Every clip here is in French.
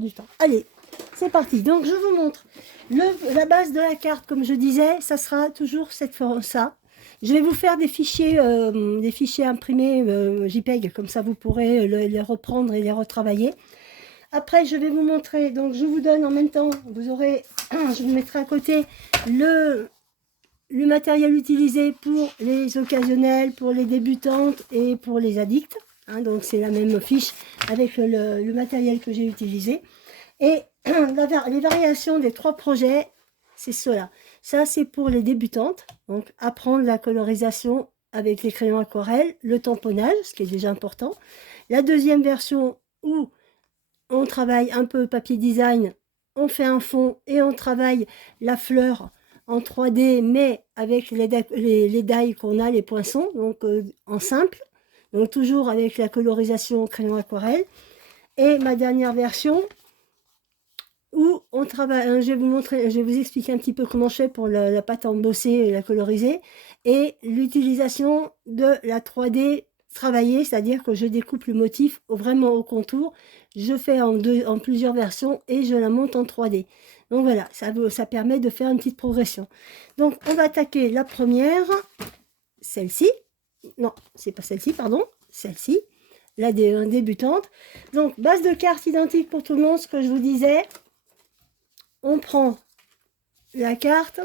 du temps. Allez, c'est parti. Donc je vous montre la base de la carte, comme je disais, ça sera toujours ça. Je vais vous faire des fichiers imprimés JPEG, comme ça vous pourrez les reprendre et les retravailler. Après, je vais vous montrer, donc je vous donne en même temps, vous aurez, je vous mettrai à côté le matériel utilisé pour les occasionnels, pour les débutantes et pour les addicts. Hein, donc c'est la même fiche avec le matériel que j'ai utilisé. Et les variations des 3 projets, c'est cela. Ça, c'est pour les débutantes. Donc, apprendre la colorisation avec les crayons aquarelles, le tamponnage, ce qui est déjà important. La deuxième version où on travaille un peu papier design, on fait un fond et on travaille la fleur en 3D, mais avec les die qu'on a, les poinçons, donc en simple. Donc, toujours avec la colorisation crayon aquarelle. Et ma dernière version, où on travaille, je vais vous expliquer un petit peu comment je fais pour la pâte à embosser et la coloriser, et l'utilisation de la 3D travaillée, c'est-à-dire que je découpe le motif vraiment au contour, je fais en plusieurs versions et je la monte en 3D. Donc voilà, ça permet de faire une petite progression. Donc on va attaquer la première, celle-ci, non, c'est pas celle-ci, pardon, celle-ci, la débutante. Donc base de carte identique pour tout le monde, ce que je vous disais. On prend la carte,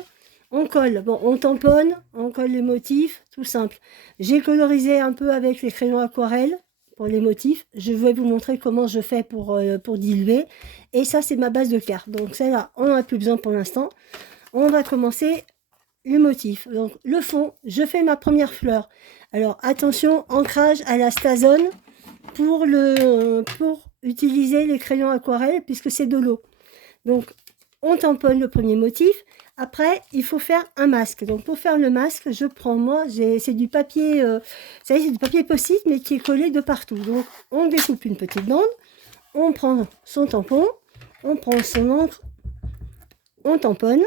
on colle, bon, on tamponne, on colle les motifs, tout simple. J'ai colorisé un peu avec les crayons aquarelles pour les motifs. Je vais vous montrer comment je fais pour diluer. Et ça, c'est ma base de carte. Donc celle-là, on n'en a plus besoin pour l'instant. On va commencer les motifs. Donc le fond, je fais ma première fleur. Alors attention, ancrage à la Stazone pour utiliser les crayons aquarelles puisque c'est de l'eau. Donc on tamponne le premier motif. Après, il faut faire un masque. Donc, pour faire le masque, je prends, c'est du papier, vous savez, c'est du papier post-it, mais qui est collé de partout. Donc, on découpe une petite bande, on prend son tampon, on prend son encre, on tamponne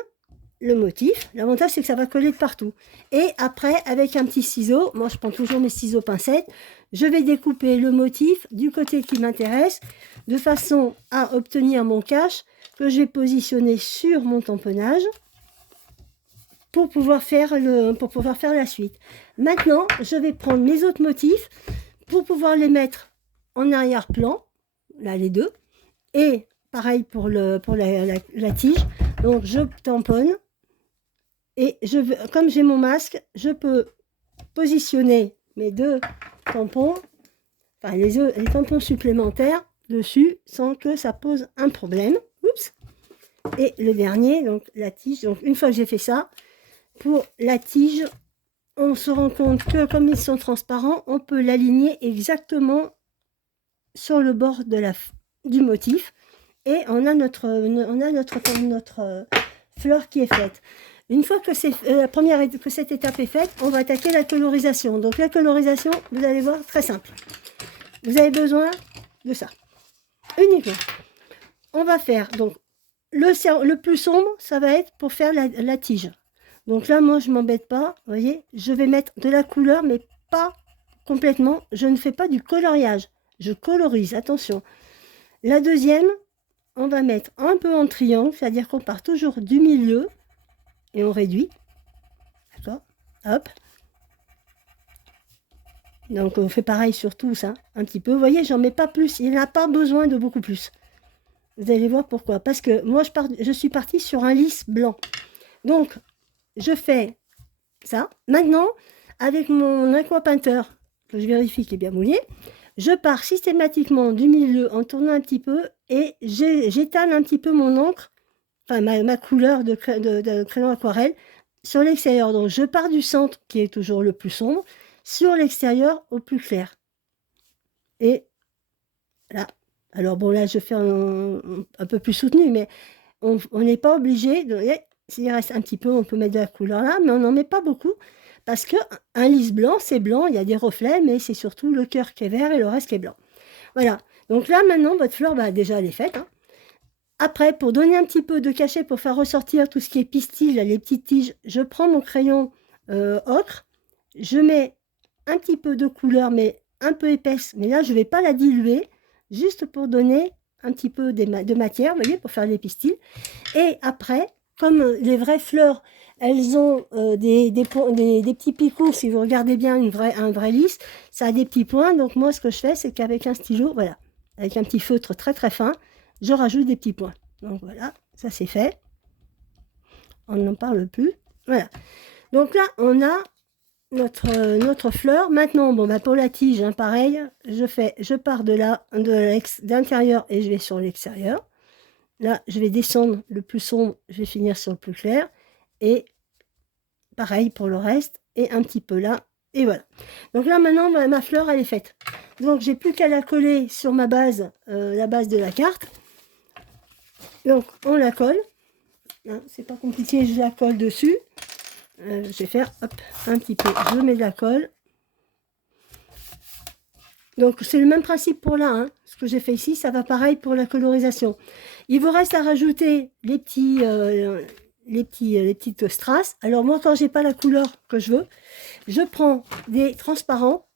le motif. L'avantage, c'est que ça va coller de partout. Et après, avec un petit ciseau, moi, je prends toujours mes ciseaux pincettes, je vais découper le motif du côté qui m'intéresse, de façon à obtenir mon cache que je vais positionner sur mon tamponnage pour pouvoir faire la suite. Maintenant, je vais prendre mes autres motifs pour pouvoir les mettre en arrière-plan, là les deux, et pareil pour la tige. Donc je tamponne et comme j'ai mon masque, je peux positionner mes deux tampons, enfin les tampons supplémentaires dessus sans que ça pose un problème. Oups. Et le dernier, donc la tige. Donc une fois que j'ai fait ça, pour la tige, on se rend compte que comme ils sont transparents, on peut l'aligner exactement sur le bord du motif et on a notre fleur qui est faite. Une fois que cette étape est faite, on va attaquer la colorisation. Donc la colorisation, vous allez voir, très simple. Vous avez besoin de ça, uniquement. On va faire, donc, le plus sombre, ça va être pour faire la tige. Donc là, moi, je ne m'embête pas, vous voyez, je vais mettre de la couleur, mais pas complètement. Je ne fais pas du coloriage, je colorise, attention. La deuxième, on va mettre un peu en triangle, c'est-à-dire qu'on part toujours du milieu et on réduit. D'accord? Hop. Donc on fait pareil sur tous, hein, un petit peu. Vous voyez, j'en mets pas plus, il n'a pas besoin de beaucoup plus. Vous allez voir pourquoi. Parce que moi, je suis partie sur un lisse blanc. Donc, je fais ça. Maintenant, avec mon aquapeinteur, que je vérifie qu'il est bien mouillé, je pars systématiquement du milieu en tournant un petit peu et j'étale un petit peu mon encre, enfin ma couleur de crayon aquarelle sur l'extérieur. Donc, je pars du centre, qui est toujours le plus sombre, sur l'extérieur au plus clair. Et là, alors bon, là, je fais un peu plus soutenu, mais on n'est pas obligé de... S'il reste un petit peu, on peut mettre de la couleur là, mais on n'en met pas beaucoup, parce qu'un lisse blanc, c'est blanc, il y a des reflets, mais c'est surtout le cœur qui est vert et le reste qui est blanc. Voilà, donc là, maintenant, votre fleur, bah, déjà, elle est faite. Hein. Après, pour donner un petit peu de cachet, pour faire ressortir tout ce qui est pistil, là, les petites tiges, je prends mon crayon ocre, je mets un petit peu de couleur, mais un peu épaisse, mais là, je ne vais pas la diluer, juste pour donner un petit peu de matière, vous voyez, pour faire des pistils. Et après, comme les vraies fleurs, elles ont des petits picots, si vous regardez bien un vrai lys, ça a des petits points. Donc moi, ce que je fais, c'est qu'avec un stylo, voilà, avec un petit feutre très très fin, je rajoute des petits points. Donc voilà, ça c'est fait. On n'en parle plus. Voilà. Donc là, on a notre fleur. Maintenant, bon, bah pour la tige, hein, pareil, je pars de là, de l'intérieur et je vais sur l'extérieur. Là, je vais descendre le plus sombre, je vais finir sur le plus clair. Et pareil pour le reste. Et un petit peu là. Et voilà. Donc là, maintenant, ma fleur, elle est faite. Donc, j'ai plus qu'à la coller sur ma base, la base de la carte. Donc, on la colle. Hein, c'est pas compliqué, je la colle dessus. Je vais faire hop, un petit peu. Je mets de la colle. Donc, c'est le même principe pour là. Hein. Ce que j'ai fait ici, ça va pareil pour la colorisation. Il vous reste à rajouter les petites strass. Alors, moi, quand j'ai pas la couleur que je veux, je prends des transparents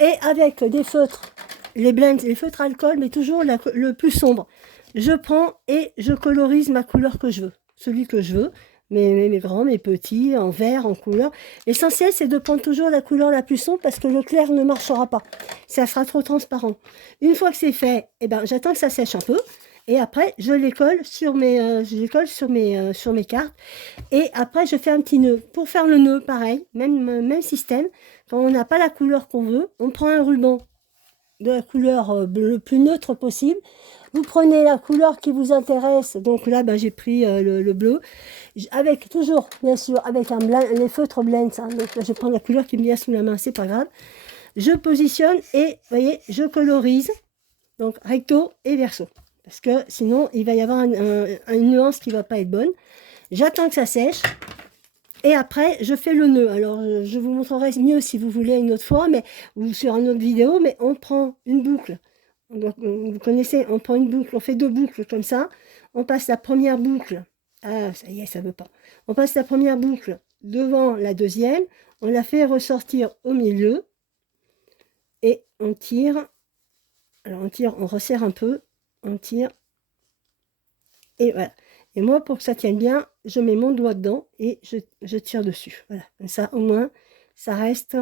et avec des feutres, les blends, les feutres alcool, mais toujours le plus sombre. Je prends et je colorise ma couleur que je veux. Celui que je veux. Mes grands, mes petits, en vert, en couleur. L'essentiel, c'est de prendre toujours la couleur la plus sombre parce que le clair ne marchera pas. Ça sera trop transparent. Une fois que c'est fait, eh ben, j'attends que ça sèche un peu. Et après, je les colle sur mes cartes. Et après, je fais un petit nœud. Pour faire le nœud, pareil, même système. Quand on n'a pas la couleur qu'on veut, on prend un ruban de la couleur le plus neutre possible. Vous prenez la couleur qui vous intéresse. Donc là, ben, j'ai pris le bleu. Avec toujours, bien sûr, avec les feutres blends. Hein. Donc là, je prends la couleur qui me vient sous la main, c'est pas grave. Je positionne et, vous voyez, je colorise. Donc recto et verso. Parce que sinon, il va y avoir une nuance qui va pas être bonne. J'attends que ça sèche. Et après, je fais le nœud. Alors, je vous montrerai mieux si vous voulez une autre fois, ou sur une autre vidéo. Mais on prend une boucle. Donc, vous connaissez, on prend une boucle, on fait 2 boucles comme ça. On passe la première boucle. Ah, ça y est, ça veut pas. On passe la première boucle devant la deuxième. On la fait ressortir au milieu. Et on tire. Alors, on tire, on resserre un peu. On tire. Et voilà. Et moi, pour que ça tienne bien, je mets mon doigt dedans et je tire dessus. Voilà. Comme ça, au moins, ça reste.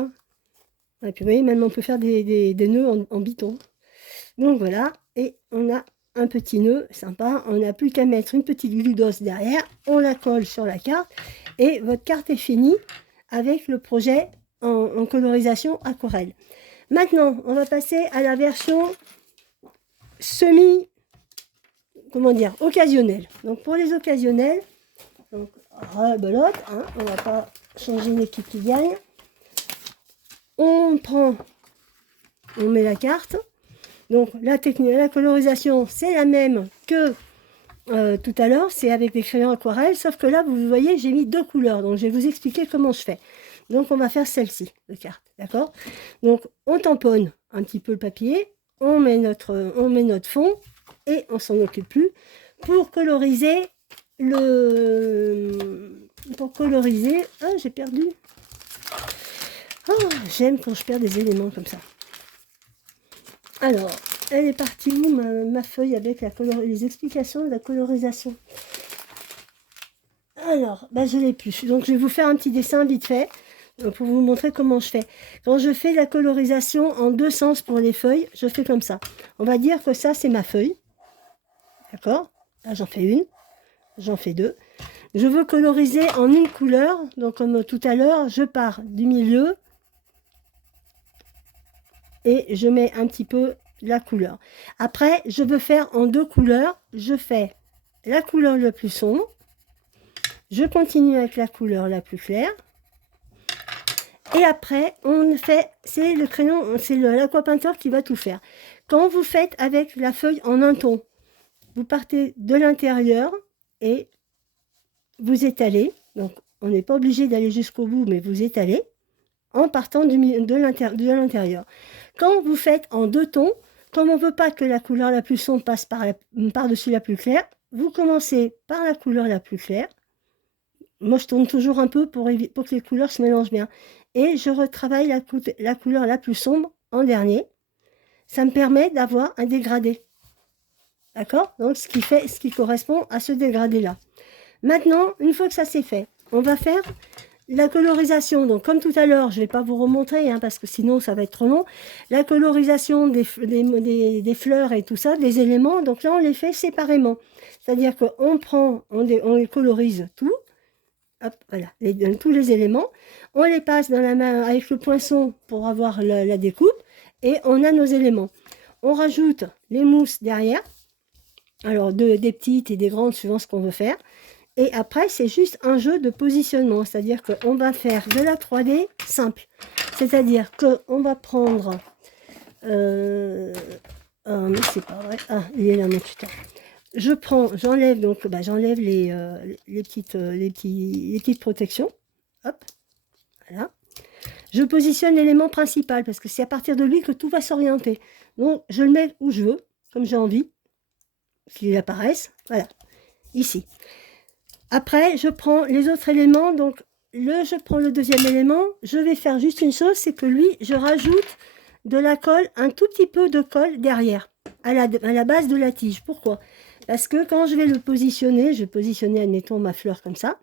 Et puis, vous voyez, même on peut faire des nœuds en biton. Donc, voilà. Et on a un petit nœud sympa. On n'a plus qu'à mettre une petite glu d'os derrière. On la colle sur la carte. Et votre carte est finie avec le projet en colorisation aquarelle. Maintenant, on va passer à la version comment dire, occasionnelle. Donc pour les occasionnels, donc rebelote, hein, on va pas changer une équipe qui gagne. On met la carte. Donc la technique, la colorisation, c'est la même que tout à l'heure, c'est avec des crayons aquarelles, sauf que là, vous voyez, j'ai mis 2 couleurs. Donc je vais vous expliquer comment je fais. Donc on va faire celle-ci de carte, d'accord? Donc on tamponne un petit peu le papier, on met notre fond et on s'en occupe plus pour coloriser ah, j'ai perdu. Oh, j'aime quand je perds des éléments comme ça. Alors, elle est partie où ma feuille avec les explications de la colorisation? Alors, bah, je l'ai plus. Donc je vais vous faire un petit dessin vite fait pour vous montrer comment je fais. Quand je fais la colorisation en 2 sens pour les feuilles, je fais comme ça. On va dire que ça, c'est ma feuille. D'accord? Là, j'en fais une. J'en fais 2. Je veux coloriser en une couleur. Donc, comme tout à l'heure, je pars du milieu. Et je mets un petit peu la couleur. Après, je veux faire en 2 couleurs. Je fais la couleur la plus sombre. Je continue avec la couleur la plus claire. Et après, on fait, c'est le crayon, c'est l'aquapeinteur qui va tout faire. Quand vous faites avec la feuille en un ton, vous partez de l'intérieur et vous étalez. Donc, on n'est pas obligé d'aller jusqu'au bout, mais vous étalez en partant de l'intérieur. Quand vous faites en 2 tons, comme on ne veut pas que la couleur la plus sombre passe par-dessus la plus claire, vous commencez par la couleur la plus claire. Moi, je tourne toujours un peu pour que les couleurs se mélangent bien. Et je retravaille la couleur la plus sombre en dernier. Ça me permet d'avoir un dégradé. D'accord? Donc, ce qui correspond à ce dégradé-là. Maintenant, une fois que ça c'est fait, on va faire la colorisation. Donc, comme tout à l'heure, je ne vais pas vous remontrer, hein, parce que sinon, ça va être trop long. La colorisation des fleurs et tout ça, des éléments. Donc là, on les fait séparément. C'est-à-dire qu'on prend, on les colorise tout. Hop, voilà, tous les éléments. On les passe dans la main avec le poinçon pour avoir la découpe. Et on a nos éléments. On rajoute les mousses derrière. Alors, des petites et des grandes, suivant ce qu'on veut faire. Et après, c'est juste un jeu de positionnement. C'est-à-dire qu'on va faire de la 3D simple. C'est-à-dire qu'on va prendre... mais c'est pas vrai. Ah, il est là, mon tuteur. J'enlève donc, j'enlève les petites protections. Hop, voilà. Je positionne l'élément principal parce que c'est à partir de lui que tout va s'orienter. Donc, je le mets où je veux, comme j'ai envie, qu'il apparaisse. Voilà, ici. Après, je prends les autres éléments. Donc, je prends le deuxième élément. Je vais faire juste une chose, c'est que lui, je rajoute de la colle, un tout petit peu de colle derrière, à la base de la tige. Pourquoi? Parce que quand je vais le positionner, je vais positionner, admettons, ma fleur comme ça,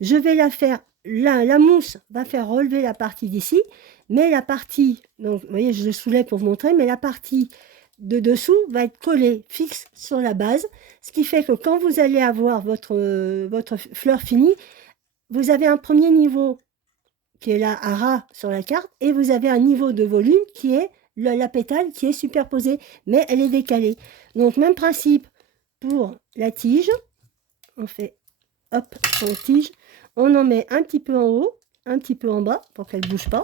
je vais la faire, la mousse va faire relever la partie d'ici, mais la partie, donc vous voyez, je le soulève pour vous montrer, mais la partie de dessous va être collée fixe sur la base, ce qui fait que quand vous allez avoir votre fleur finie, vous avez un premier niveau qui est là à ras sur la carte, et vous avez un niveau de volume qui est la pétale qui est superposée, mais elle est décalée. Donc même principe pour la tige, on fait hop, sur la tige, on en met un petit peu en haut, un petit peu en bas pour qu'elle ne bouge pas.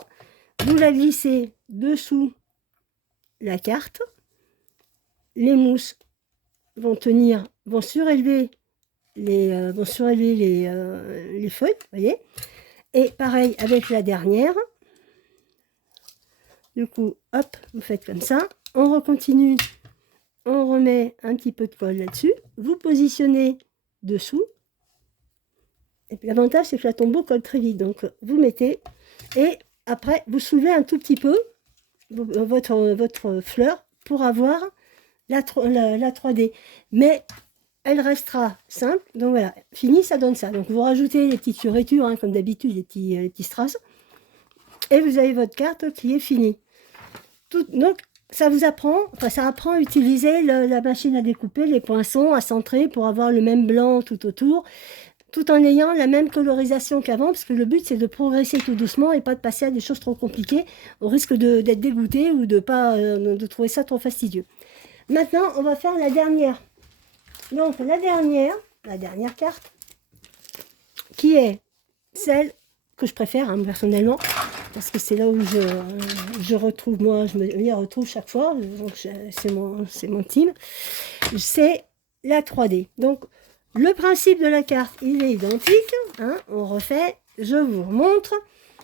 Vous la glissez dessous la carte. Les mousses vont surélever les feuilles, vous voyez. Et pareil avec la dernière. Du coup, hop, vous faites comme ça. On recontinue. On remet un petit peu de colle là-dessus. Vous positionnez dessous. Et puis l'avantage, c'est que la tombeau colle très vite. Donc, vous mettez. Et après, vous soulevez un tout petit peu votre fleur pour avoir la 3D. Mais elle restera simple. Donc voilà, fini, ça donne ça. Donc vous rajoutez les petites fioritures, hein, comme d'habitude, les petits strass. Et vous avez votre carte qui est finie. Donc ça vous apprend, ça apprend à utiliser la machine à découper, les poinçons, à centrer pour avoir le même blanc tout autour, tout en ayant la même colorisation qu'avant, parce que le but c'est de progresser tout doucement et pas de passer à des choses trop compliquées, au risque d'être dégoûté ou de trouver ça trop fastidieux. Maintenant, on va faire la dernière. Donc la dernière carte, qui est celle que je préfère, hein, personnellement, parce que c'est là où je retrouve, moi, je me retrouve chaque fois, donc c'est mon team, c'est la 3D. Donc, le principe de la carte, il est identique, hein, on refait, je vous remontre.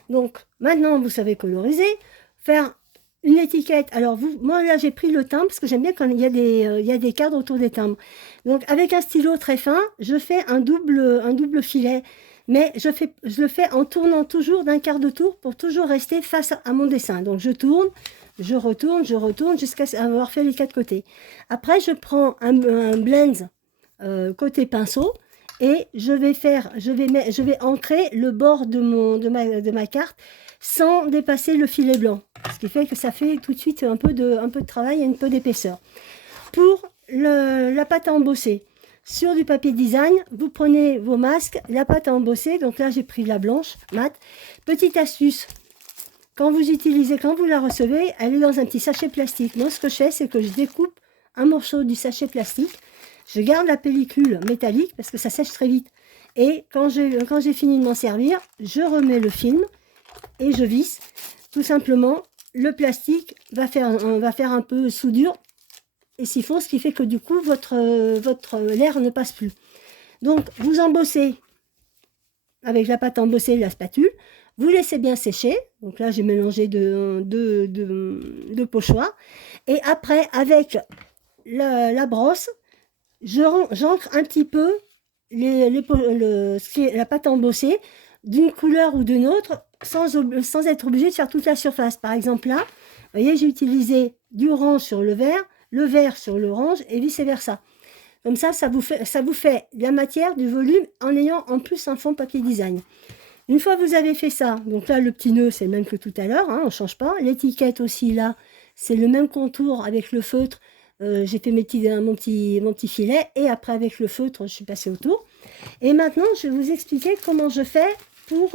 Donc, maintenant, vous savez coloriser, faire une étiquette. Alors, moi, là, j'ai pris le timbre, parce que j'aime bien quand il y a des cadres autour des timbres. Donc, avec un stylo très fin, je fais un double filet. Mais je le fais en tournant toujours d'un quart de tour pour toujours rester face à mon dessin. Donc je tourne, je retourne jusqu'à avoir fait les 4 côtés. Après, je prends un blend côté pinceau et je vais ancrer le bord de ma carte sans dépasser le filet blanc. Ce qui fait que ça fait tout de suite un peu de travail et un peu d'épaisseur. Pour la pâte à embosser. Sur du papier design, vous prenez vos masques, la pâte à embosser. Donc là, j'ai pris la blanche, mat. Petite astuce, quand vous la recevez, elle est dans un petit sachet plastique. Moi, ce que je fais, c'est que je découpe un morceau du sachet plastique. Je garde la pellicule métallique parce que ça sèche très vite. Et quand j'ai fini de m'en servir, je remets le film et je visse. Tout simplement, le plastique va faire un peu soudure et s'il faut, ce qui fait que du coup, l'air ne passe plus. Donc, vous embossez avec la pâte embossée et la spatule. Vous laissez bien sécher. Donc là, j'ai mélangé deux pochoirs. Et après, avec la brosse, j'encre un petit peu la pâte embossée d'une couleur ou d'une autre sans être obligé de faire toute la surface. Par exemple, là, vous voyez, j'ai utilisé du orange sur le vert sur l'orange et vice versa. Comme ça vous fait de la matière, du volume, en ayant en plus un fond papier design. Une fois que vous avez fait ça, donc là, le petit nœud, c'est le même que tout à l'heure, hein, on ne change pas. L'étiquette aussi, là, c'est le même contour avec le feutre. J'ai fait mon petit filet, et après, avec le feutre, je suis passée autour. Et maintenant, je vais vous expliquer comment je fais pour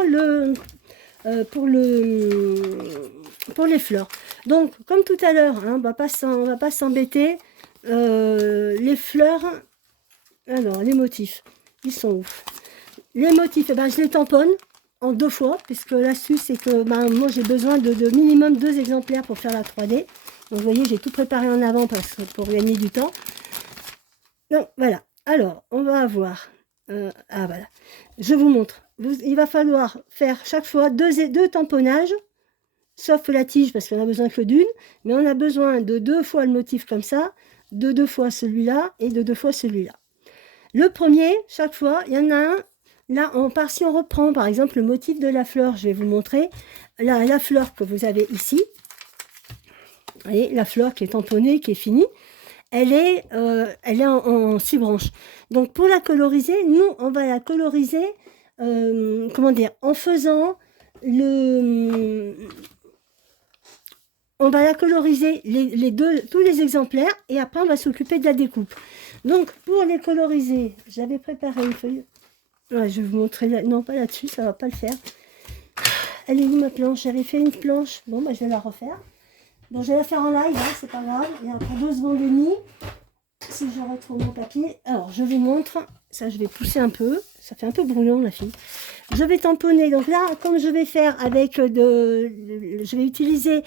les fleurs. Donc, comme tout à l'heure, hein, on va pas s'embêter. Les fleurs, alors, les motifs, ils sont où? Les motifs, eh ben, je les tamponne en 2 fois, puisque l'astuce, c'est que moi, j'ai besoin de minimum 2 exemplaires pour faire la 3D. Donc, vous voyez, j'ai tout préparé en avant pour gagner du temps. Donc, voilà. Alors, on va avoir... voilà. Je vous montre. Il va falloir faire chaque fois 2 tamponnages, sauf la tige, parce qu'on a besoin que d'une. Mais on a besoin de 2 fois le motif comme ça, de 2 fois celui-là et de 2 fois celui-là. Le premier, chaque fois, il y en a un. Là, si on reprend par exemple le motif de la fleur, je vais vous montrer la fleur que vous avez ici. Vous voyez, la fleur qui est tamponnée, qui est finie, elle est en 6 branches. Donc pour la coloriser, nous, on va la coloriser, comment dire, en faisant on va la coloriser tous les exemplaires, et après on va s'occuper de la découpe. Donc pour les coloriser, j'avais préparé une feuille. Ouais, je vais vous montrer non, pas là-dessus, ça va pas le faire. Elle est où ma planche? J'avais fait une planche. Bon, je vais la refaire. Bon, je vais la faire en live, hein, c'est pas grave. Il y a encore 2 secondes et demie. Si je retrouve mon papier. Alors, je vous montre. Ça, je vais pousser un peu. Ça fait un peu brouillon, la fille. Je vais tamponner. Donc là, comme je vais faire je vais utiliser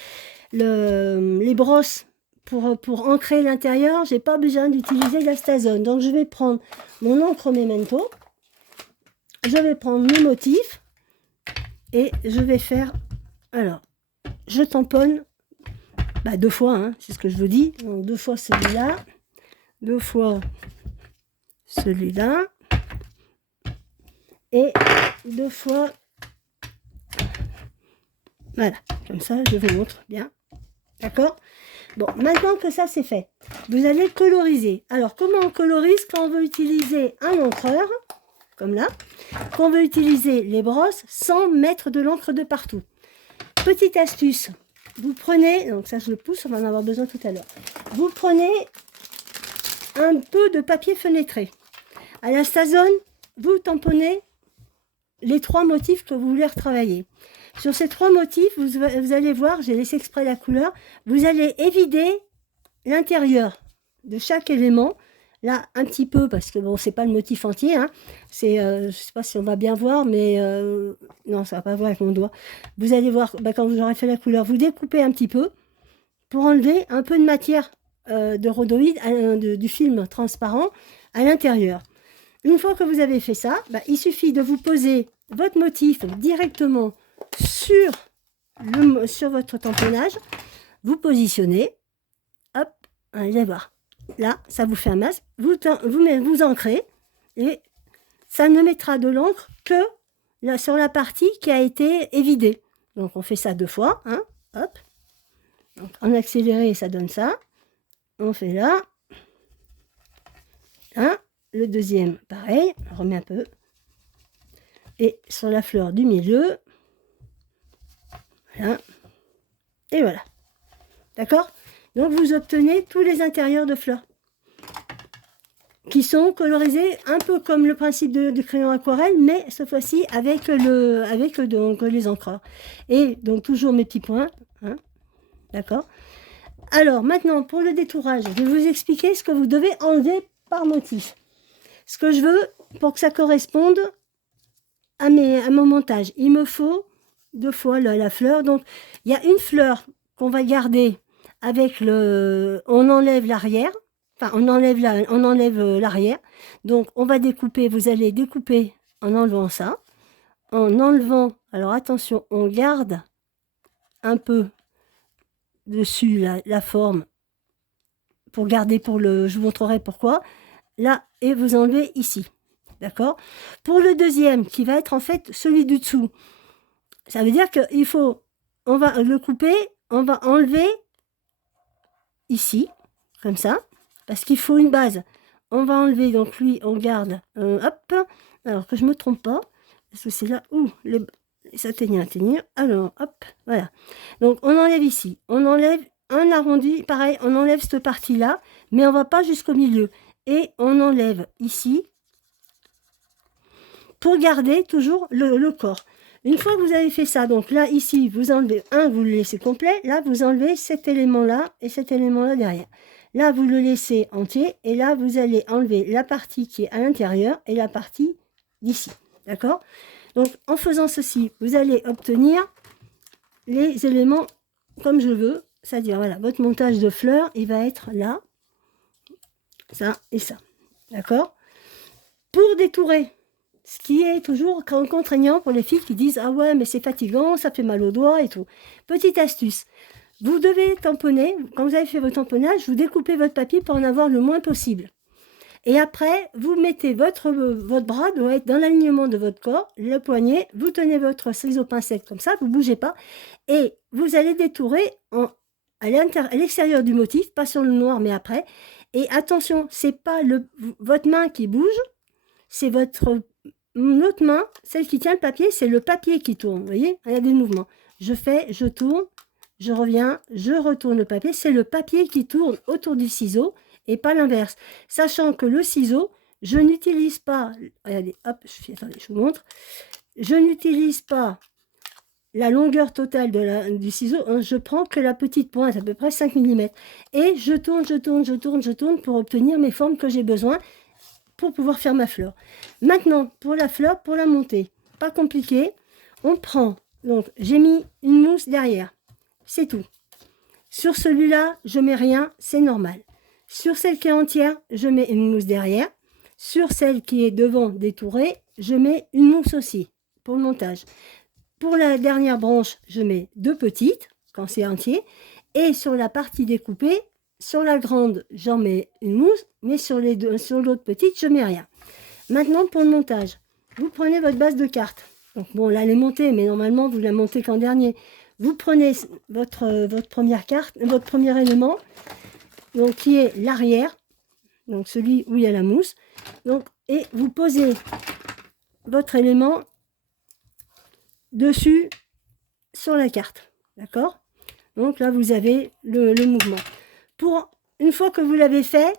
les brosses pour ancrer l'intérieur. J'ai pas besoin d'utiliser la Stazone. Donc, je vais prendre mon encre Memento. Je vais prendre mes motifs et je vais faire, alors, je tamponne 2 fois, hein, c'est ce que je vous dis. Donc 2 fois celui-là, 2 fois celui-là, et 2 fois, voilà, comme ça, je vous montre bien, d'accord? Bon, maintenant que ça c'est fait, vous allez coloriser. Alors, comment on colorise quand on veut utiliser un encreur, comme là, qu'on veut utiliser les brosses sans mettre de l'encre de partout? Petite astuce, vous prenez, donc ça je le pousse, on va en avoir besoin tout à l'heure. Vous prenez un peu de papier fenêtré. À la Stazone, vous tamponnez les 3 motifs que vous voulez retravailler. Sur ces 3 motifs, vous allez voir, j'ai laissé exprès la couleur, vous allez évider l'intérieur de chaque élément. Là, un petit peu, parce que bon, c'est pas le motif entier, hein. C'est, je sais pas si on va bien voir, mais non, ça va pas voir avec mon doigt. Vous allez voir, quand vous aurez fait la couleur, vous découpez un petit peu pour enlever un peu de matière de rhodoïde, du film transparent à l'intérieur. Une fois que vous avez fait ça, il suffit de vous poser votre motif directement sur votre tamponnage, vous positionnez, hop, allez voir. Là, ça vous fait un masque, vous ancrez, et ça ne mettra de l'encre que là, sur la partie qui a été évidée. Donc on fait ça 2 fois, hein, hop. Donc, en accéléré, ça donne ça. On fait là. Hein, le deuxième, pareil, on remet un peu. Et sur la fleur du milieu, voilà. Et voilà. D'accord? Donc vous obtenez tous les intérieurs de fleurs qui sont colorisés un peu comme le principe du crayon aquarelle, mais cette fois-ci avec donc, les encreurs. Et donc toujours mes petits points, hein, d'accord? Alors maintenant, pour le détourage, je vais vous expliquer ce que vous devez enlever par motif. Ce que je veux pour que ça corresponde à mon montage. Il me faut 2 fois la fleur. Donc il y a une fleur qu'on va garder avec on enlève l'arrière. Enfin, on enlève l'arrière. Donc, on va découper. Vous allez découper en enlevant ça. En enlevant, alors attention, on garde un peu dessus la forme pour garder je vous montrerai pourquoi. Là, et vous enlevez ici. D'accord? Pour le deuxième, qui va être en fait celui du dessous, ça veut dire on va le couper, on va enlever ici, comme ça. Parce qu'il faut une base. on va enlever, donc lui, on garde, hop, alors que je me trompe pas, parce que c'est là où ça tenir, alors, hop, voilà. Donc, on enlève ici, on enlève un arrondi, pareil, on enlève cette partie-là, mais on va pas jusqu'au milieu. Et on enlève ici, pour garder toujours le corps. Une fois que vous avez fait ça, donc là, ici, vous enlevez un, vous le laissez complet. Là, vous enlevez cet élément-là et cet élément-là derrière. Là, vous le laissez entier. Et là, vous allez enlever la partie qui est à l'intérieur et la partie d'ici. D'accord? Donc, en faisant ceci, vous allez obtenir les éléments comme je veux. C'est-à-dire, voilà, votre montage de fleurs, il va être là, ça et ça. D'accord? Pour détourer, ce qui est toujours contraignant pour les filles qui disent « Ah ouais, mais c'est fatigant, ça fait mal aux doigts et tout. » Petite astuce, vous devez tamponner, quand vous avez fait votre tamponnage, vous découpez votre papier pour en avoir le moins possible. Et après, vous mettez votre bras doit être dans l'alignement de votre corps, le poignet, vous tenez votre ciseau pincette comme ça, vous ne bougez pas, et vous allez détourer à l'extérieur du motif, pas sur le noir, mais après. Et attention, c'est pas votre main qui bouge, c'est l'autre main, celle qui tient le papier, c'est le papier qui tourne. Vous voyez, il y a des mouvements. Je fais, je tourne, je reviens, je retourne le papier. C'est le papier qui tourne autour du ciseau et pas l'inverse. Sachant que le ciseau, je n'utilise pas, regardez, hop, attendez, je vous montre. Je n'utilise pas la longueur totale du ciseau, hein, je prends que la petite pointe, à peu près 5 mm. Et je tourne, je tourne, je tourne, je tourne pour obtenir mes formes que j'ai besoin pour pouvoir faire ma fleur. Maintenant, pour la fleur, pour la monter, pas compliqué, on prend, donc j'ai mis une mousse derrière, c'est tout. Sur celui-là, je mets rien, c'est normal. Sur celle qui est entière, je mets une mousse derrière. Sur celle qui est devant détourée, je mets une mousse aussi pour le montage. Pour la dernière branche, je mets 2 petites quand c'est entier. Et sur la partie découpée, sur la grande, j'en mets une mousse, mais sur l'autre petite, je mets rien. Maintenant, pour le montage, vous prenez votre base de carte. Donc bon, là, elle est montée, mais normalement, vous la montez qu'en dernier. Vous prenez votre première carte, votre premier élément, donc qui est l'arrière, donc celui où il y a la mousse. Donc, et vous posez votre élément dessus sur la carte. D'accord? Donc là, vous avez le mouvement. Une fois que vous l'avez fait,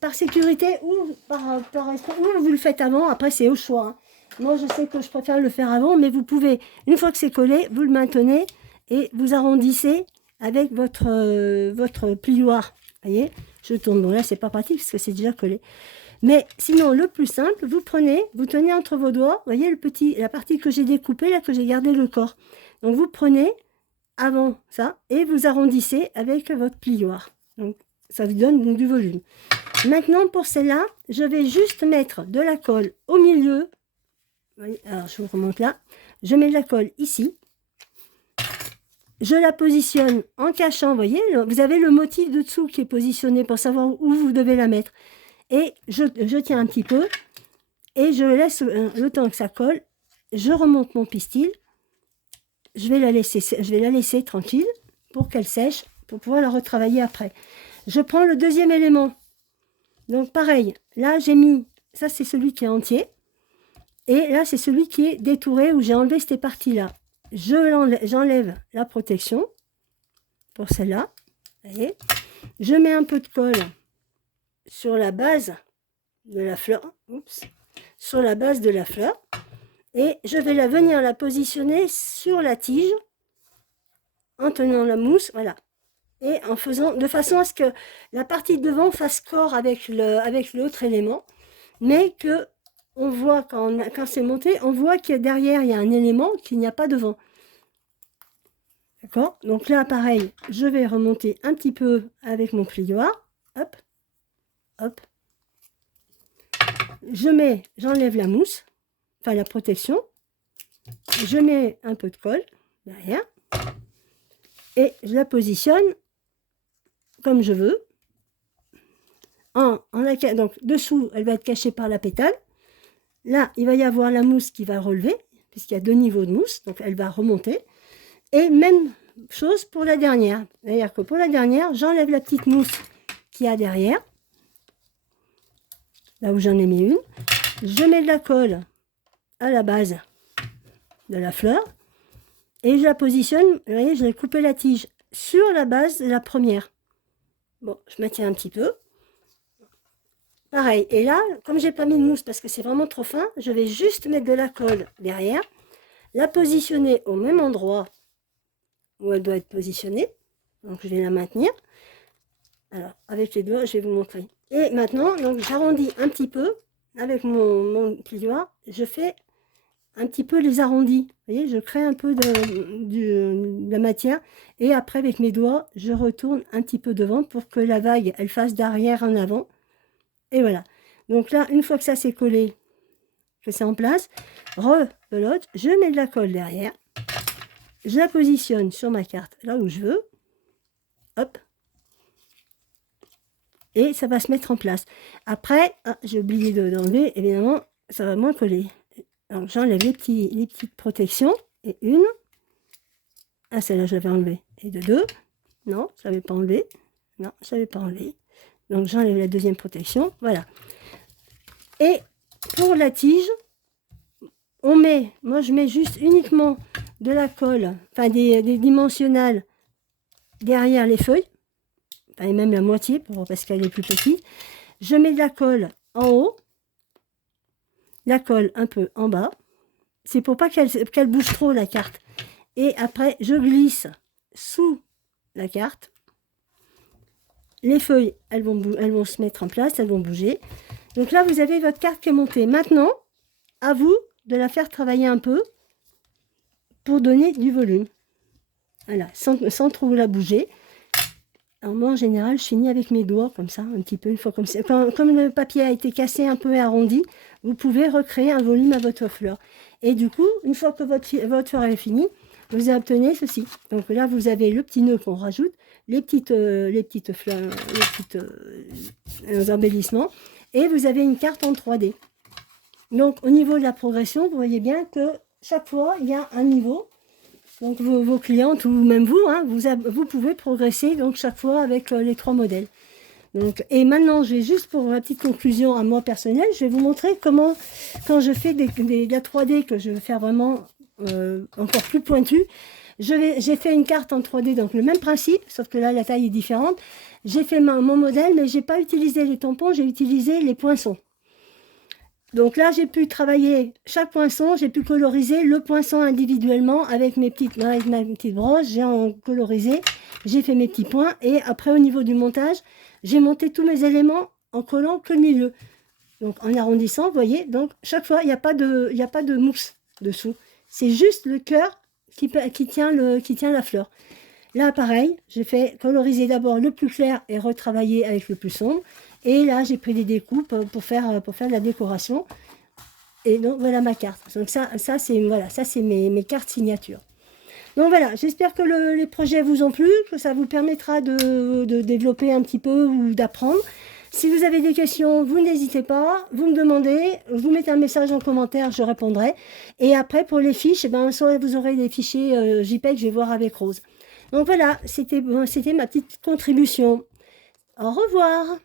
par sécurité ou ou vous le faites avant, après c'est au choix. Hein. Moi, je sais que je préfère le faire avant, mais vous pouvez, une fois que c'est collé, vous le maintenez et vous arrondissez avec votre plioir. Vous voyez, je tourne. Bon, là, c'est pas pratique parce que c'est déjà collé. Mais sinon, le plus simple, vous tenez entre vos doigts, vous voyez la partie que j'ai découpée, là, que j'ai gardé le corps. Donc, vous prenez avant ça et vous arrondissez avec votre plioir. Donc, ça vous donne donc du volume. Maintenant, pour celle-là, je vais juste mettre de la colle au milieu. Alors, je vous remonte là. Je mets de la colle ici. Je la positionne en cachant, vous voyez, vous avez le motif de dessous qui est positionné pour savoir où vous devez la mettre. Et je tiens un petit peu et je laisse le temps que ça colle. Je remonte mon pistil. Je vais la laisser tranquille pour qu'elle sèche, pour pouvoir la retravailler après. Je prends le deuxième élément. Donc pareil, là j'ai mis, ça c'est celui qui est entier. Et là c'est celui qui est détouré où j'ai enlevé cette partie-là. J'enlève la protection pour celle-là. Voyez. Je mets un peu de colle sur la base de la fleur. Oups, sur la base de la fleur. Et je vais venir la positionner sur la tige en tenant la mousse, voilà. Et en faisant de façon à ce que la partie de devant fasse corps avec l'autre élément, mais que on voit quand c'est monté, on voit que derrière il y a un élément qu'il n'y a pas devant. D'accord? Donc là, pareil, je vais remonter un petit peu avec mon plioir. Hop, hop. J'enlève la mousse, enfin la protection. Je mets un peu de colle derrière et je la positionne comme je veux. Donc dessous, elle va être cachée par la pétale. Là, il va y avoir la mousse qui va relever, puisqu'il y a 2 niveaux de mousse, donc elle va remonter. Et même chose pour la dernière. C'est-à-dire que pour la dernière, j'enlève la petite mousse qu'il y a derrière. là où j'en ai mis une. Je mets de la colle à la base de la fleur et je la positionne, vous voyez, je vais couper la tige sur la base de la première. Bon, je maintiens un petit peu. Pareil, et là, comme j'ai pas mis de mousse parce que c'est vraiment trop fin, je vais juste mettre de la colle derrière, la positionner au même endroit où elle doit être positionnée. Donc je vais la maintenir. Alors, avec les doigts, je vais vous montrer. Et maintenant, donc j'arrondis un petit peu avec mon plioir, je fais un petit peu les arrondis. Vous voyez, je crée un peu de la matière et après avec mes doigts, je retourne un petit peu devant pour que la vague, elle fasse d'arrière en avant. Et voilà. Donc là, une fois que ça s'est collé, que c'est en place, rebelote, je mets de la colle derrière, je la positionne sur ma carte là où je veux, hop, et ça va se mettre en place. Après, ah, j'ai oublié d'enlever, évidemment, ça va moins coller. Alors j'enlève les petites protections, et une, ah celle-là je l'avais enlevée, et de deux, non, je l'avais pas enlevé, non, je l'avais pas enlevé. Donc j'enlève la deuxième protection, voilà. Et pour la tige, on met, moi je mets juste uniquement de la colle, enfin des dimensionnels derrière les feuilles, enfin, et même la moitié parce qu'elle est plus petite. Je mets de la colle en haut, la colle un peu en bas. C'est pour pas qu'elle bouge trop la carte. Et après, je glisse sous la carte. Les feuilles, elles vont se mettre en place, elles vont bouger. Donc là, vous avez votre carte qui est montée. Maintenant, à vous de la faire travailler un peu pour donner du volume. Voilà, sans trop la bouger. Alors moi, en général, je finis avec mes doigts, comme ça, un petit peu, une fois comme ça. Comme le papier a été cassé un peu et arrondi, vous pouvez recréer un volume à votre fleur. Et du coup, une fois que votre fleur est finie, vous obtenez ceci. Donc là, vous avez le petit nœud qu'on rajoute, les petites fleurs, les petits embellissements, et vous avez une carte en 3D. Donc au niveau de la progression, vous voyez bien que chaque fois, il y a un niveau. Donc vos clientes ou même vous, hein, vous pouvez progresser donc chaque fois avec les 3 modèles. Donc, et maintenant, je vais juste pour la petite conclusion à moi personnelle, je vais vous montrer comment, quand je fais de la 3D, que je veux faire vraiment encore plus pointu, j'ai fait une carte en 3D, donc le même principe, sauf que là, la taille est différente. J'ai fait mon modèle, mais j'ai pas utilisé les tampons, j'ai utilisé les poinçons. Donc là, j'ai pu travailler chaque poinçon, j'ai pu coloriser le poinçon individuellement avec ma petite broche, j'ai colorisé, j'ai fait mes petits points et après au niveau du montage, j'ai monté tous mes éléments en collant que le milieu. Donc en arrondissant, vous voyez, donc chaque fois, il n'y a pas de mousse dessous. C'est juste le cœur qui tient la fleur. Là, pareil, j'ai fait coloriser d'abord le plus clair et retravailler avec le plus sombre. Et là, j'ai pris des découpes pour faire de la décoration. Et donc, voilà ma carte. Donc ça c'est mes cartes signatures. Donc voilà, j'espère que les projets vous ont plu, que ça vous permettra de développer un petit peu ou d'apprendre. Si vous avez des questions, vous n'hésitez pas, vous me demandez, vous mettez un message en commentaire, je répondrai. Et après, pour les fiches, soit vous aurez des fichiers JPEG, je vais voir avec Rose. Donc voilà, c'était ma petite contribution. Au revoir.